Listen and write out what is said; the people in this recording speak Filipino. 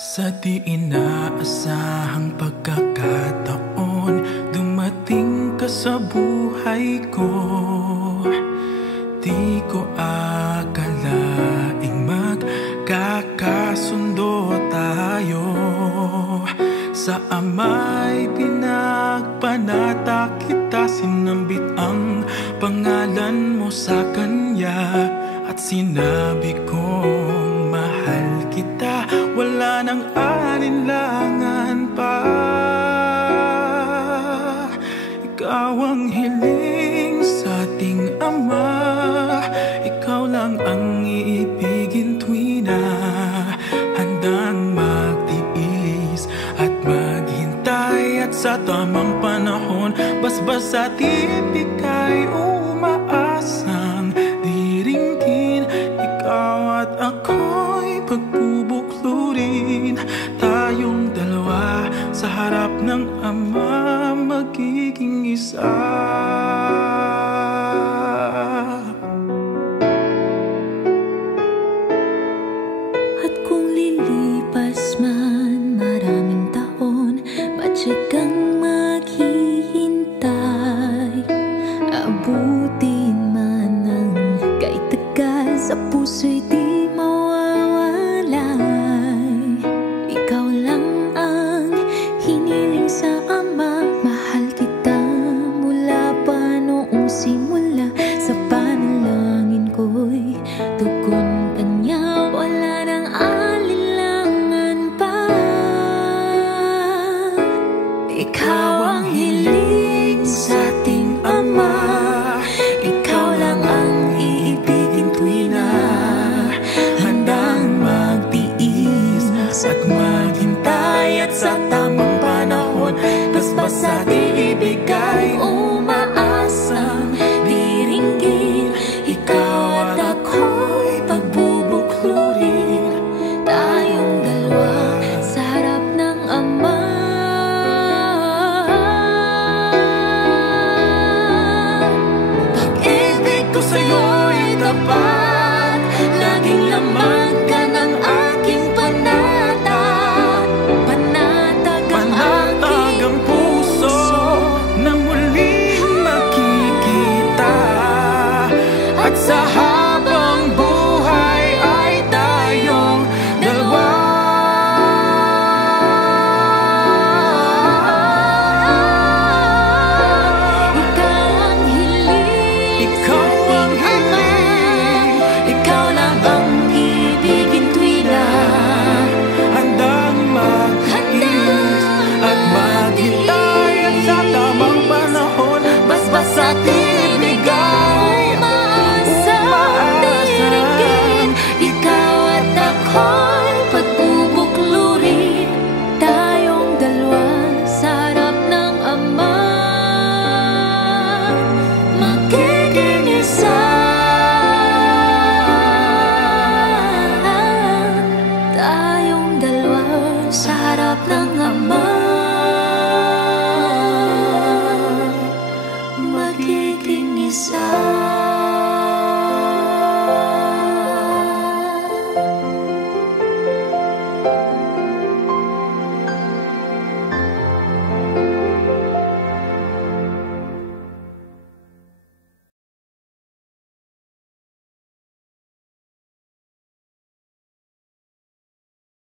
Sa di inaasahang pagkakataon, dumating ka sa buhay ko. Di ko akalaing magkakasundo tayo. Sa ama'y pinagpanata kita, sinambit ang pangalan mo sa kanya. At sinabi kong mahal kita, wala nang alinlangan pa. Ikaw ang hiling sa ating Ama, ikaw lang ang iibigin tuwi na handang magtiis at maghintay. At sa tamang panahon, basbas at ibigay, umaasang diringgin. Ikaw at ako'y pagbubuklurin, tayong dalawa sa harap ng Ama, magiging isa. At kung lilipas man maraming taon, matyagang kang maghihintay. Abutin man ang kahit tagal, sa puso'y di mawawalay. Ikaw lang ang hiniling sa Ama, mahal kita mula pa noong simula. Sa panalangin ko'y tugon kanya, wala nang alinlangan pa. Ikaw ang hiling sa ating Ama, ikaw lang ang iibigin tuwi na handang magtiis at maghintay. At sa tamang panahon, basbas at iibigay, umaasang diringgin. Ikaw at ako'y pagbubuklurin, tayong dalawa sa harap ng Ama. Pag-ibig ko sa'yo'y tapat, laging laman ka ng aking panata. Panatag ang aking puso na muling makikita. At sa habang buhay ay tayong dalawa. Ikaw ang hiling, ikaw ang hiling, ikaw lang ang ibigin tuwi na handang mag-iis at maghintay. At sa tamang panahon, basbas at ibigay, umaasang ikaw at ako'y pagbubuklurin, tayong dalawa sa harap ng Ama, magiging isa. Tayong dalawa sa harap ng